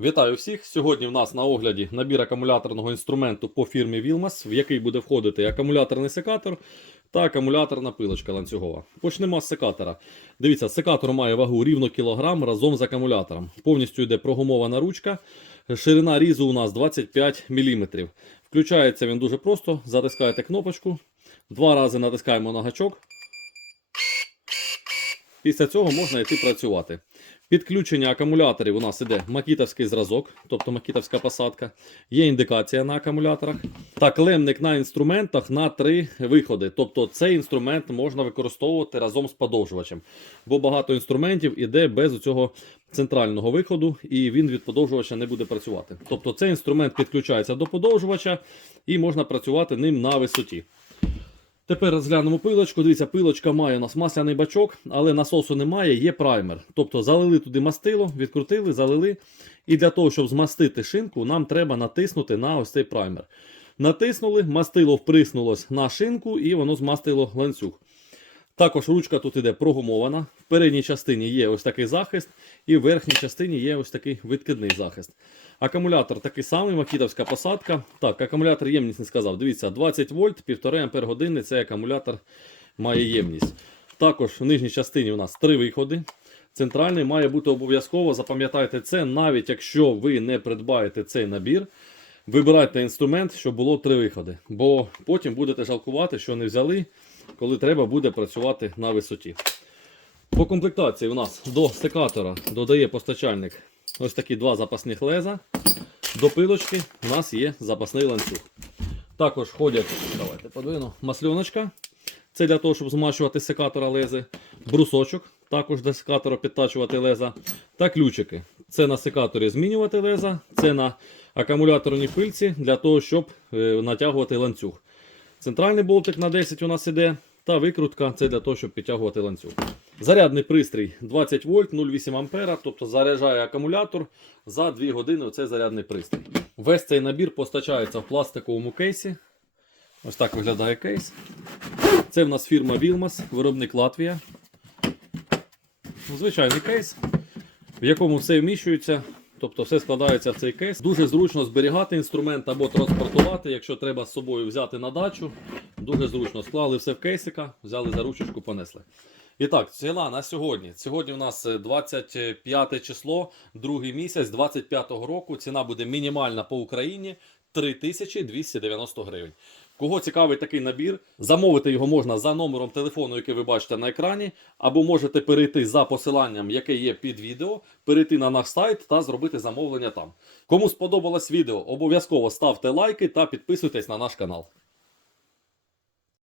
Вітаю всіх! Сьогодні в нас на огляді набір акумуляторного інструменту по фірмі Wilmas, в який буде входити акумуляторний секатор та акумуляторна пилочка ланцюгова. Почнемо з секатора. Дивіться, секатор має вагу рівно кілограм разом з акумулятором. Повністю йде прогумована ручка. Ширина різу у нас 25 мм. Включається він дуже просто. Затискаєте кнопочку, два рази натискаємо на гачок. Після цього можна йти працювати. Підключення акумуляторів у нас іде макітовський зразок, тобто макітовська посадка. Є індикація на акумуляторах. Та клемник на інструментах на три виходи. Тобто цей інструмент можна використовувати разом з подовжувачем. Бо багато інструментів іде без цього центрального виходу, і він від подовжувача не буде працювати. Тобто цей інструмент підключається до подовжувача і можна працювати ним на висоті. Тепер розглянемо пилочку. Дивіться, пилочка має у нас масляний бачок, але насосу немає, є праймер. Тобто залили туди мастило, відкрутили, залили. І для того, щоб змастити шинку, нам треба натиснути на ось цей праймер. Натиснули, мастило вприснулось на шинку і воно змастило ланцюг. Також ручка тут іде прогумована. В передній частині є ось такий захист, і в верхній частині є ось такий відкидний захист. Акумулятор такий самий, макітовська посадка. Так, акумулятор ємність не сказав. Дивіться, 20 вольт, 1,5 ампер години цей акумулятор має ємність. Також в нижній частині у нас три виходи. Центральний має бути обов'язково. Запам'ятайте це, навіть якщо ви не придбаєте цей набір. Вибирайте інструмент, щоб було три виходи. Бо потім будете жалкувати, що не взяли, коли треба буде працювати на висоті. По комплектації у нас до секатора додає постачальник ось такі два запасних леза. До пилочки у нас є запасний ланцюг. Також входять, давайте подвину, масльоночка. Це для того, щоб змащувати секатора лези. Брусочок, також до секатора підтачувати леза. Та ключики. Це на секаторі змінювати леза, це на акумуляторній пильці для того, щоб е, натягувати ланцюг. Центральний болтик на 10 у нас іде, та викрутка це для того, щоб підтягувати ланцюг. Зарядний пристрій 20 вольт 0,8 ампера, тобто заряджає акумулятор за 2 години. Оцей зарядний пристрій. Весь цей набір постачається в пластиковому кейсі. Ось так виглядає кейс. Це в нас фірма Wilmas, виробник Латвія. Звичайний кейс, в якому все вміщується. Тобто все складається в цей кейс. Дуже зручно зберігати інструмент або транспортувати, якщо треба з собою взяти на дачу. Дуже зручно склали все в кейсика, взяли за ручечку, понесли. І так, ціна на сьогодні. Сьогодні у нас е, 25 число, другий місяць 25-го року. Ціна буде мінімальна по Україні 3290 гривень. Кого цікавить такий набір, замовити його можна за номером телефону, який ви бачите на екрані, або можете перейти за посиланням, яке є під відео, перейти на наш сайт та зробити замовлення там. Кому сподобалось відео, обов'язково ставте лайки та підписуйтесь на наш канал.